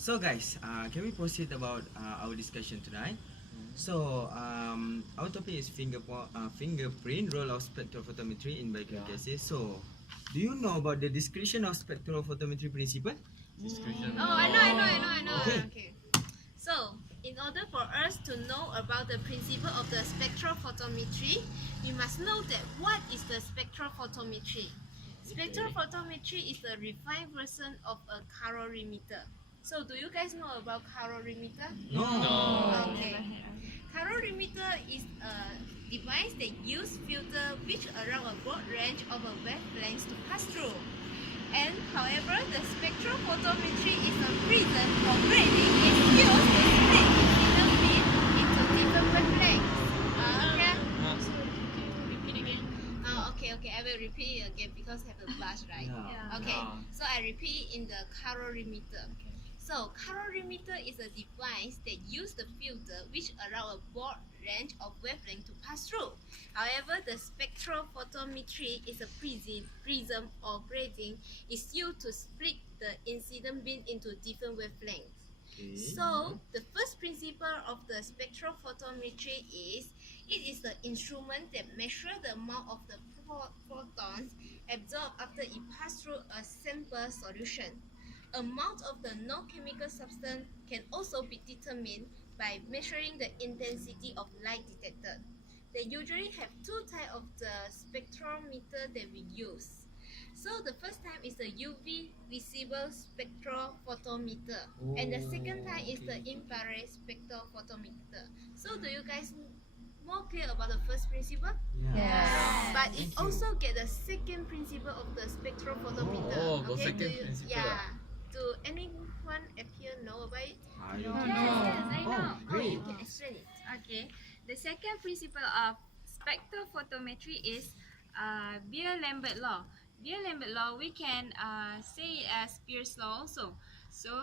So guys, can we proceed about our discussion tonight? So our topic is fingerprint role of spectrophotometry in biochemical. So, do you know about the description of spectrophotometry principle? Description. Oh, I know. Okay. Okay. So, in order for us to know about the principle of the spectrophotometry, we must know that what is the spectrophotometry. Spectrophotometry is a refined version of a calorimeter. So, do you guys know about calorimeter? No. Okay. Calorimeter is a device that use filter which allow a broad range of a wavelengths to pass through. And however, the spectrophotometry is a prism or grating is used to split incident beam into different wavelengths. Okay. So, Repeat again. Okay. I will repeat it again because I have a buzz, right? Yeah. Okay. Yeah. So I repeat in the calorimeter. So calorimeter is a device that use the filter which allow a broad range of wavelength to pass through. However, the spectrophotometry is a prism or grating is used to split the incident beam into different wavelengths. Okay. So, the first principle of the spectrophotometry is it is the instrument that measures the amount of the photons absorbed after it passes through a sample solution. Amount of the non-chemical substance can also be determined by measuring the intensity of light detected. They usually have two types of the spectrometer that we use. So the first type is the UV visible spectrophotometer, and the second type is the infrared spectrophotometer. So do you guys more clear about the first principle? Yeah. But Thank it you. also get the second principle of the spectrophotometer. Oh, the okay, second do you, principle. yeah. Do anyone up here know about it? I don't Yes, know. yes, I know. Oh, Oh, you great. can explain it. Okay. The second principle of spectrophotometry is Beer-Lambert law. Beer-Lambert law, we can say it as Beer's law also. So,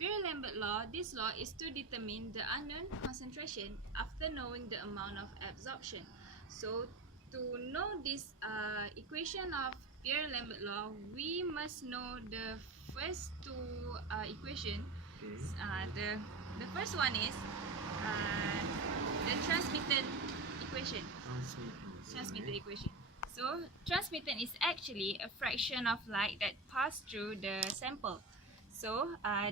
Beer-Lambert law, this law is to determine the unknown concentration after knowing the amount of absorption. So, to know this equation of Beer-Lambert law, we must know the first two equation. Okay. The first one is the transmitted equation. Transmitted equation. So transmitted is actually a fraction of light that passed through the sample. So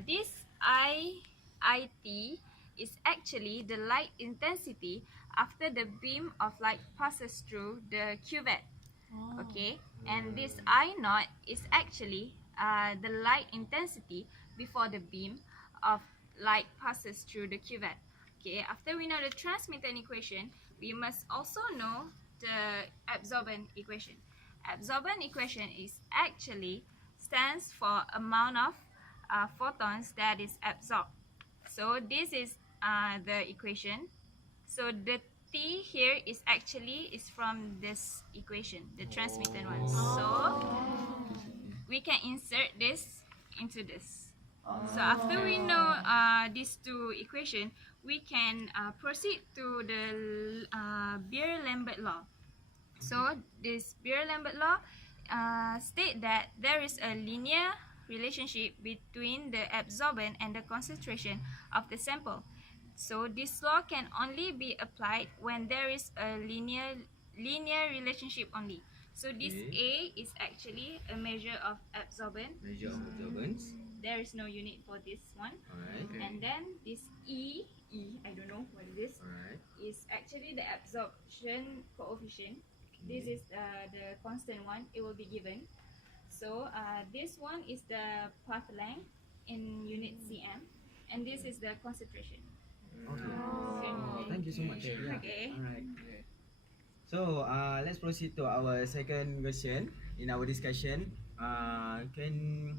this IT is actually the light intensity after the beam of light passes through the cuvette. Okay, and this I naught is actually the light intensity before the beam of light passes through the cuvette. Okay, after we know the transmitted equation, we must also know the absorbent equation. Absorbent equation is actually stands for amount of photons that is absorbed. So this is the equation. So the T here is actually from this equation, the transmitted one. So we can insert this into this. So after we know these two equations, we can proceed to the Beer-Lambert law. So this Beer-Lambert law state that there is a linear relationship between the absorbent and the concentration of the sample. So this law can only be applied when there is a linear relationship only. So this Okay. A is actually a measure of absorbent. Measure of absorbance. There is no unit for this one. Alright. And then this E, I don't know what it Alright. is actually the absorption coefficient. This is the constant one, it will be given. So this one is the path length in unit cm, and this is the concentration. Okay. Thank you so much. Yeah. Okay. Alright. So let's proceed to our second question in our discussion. Can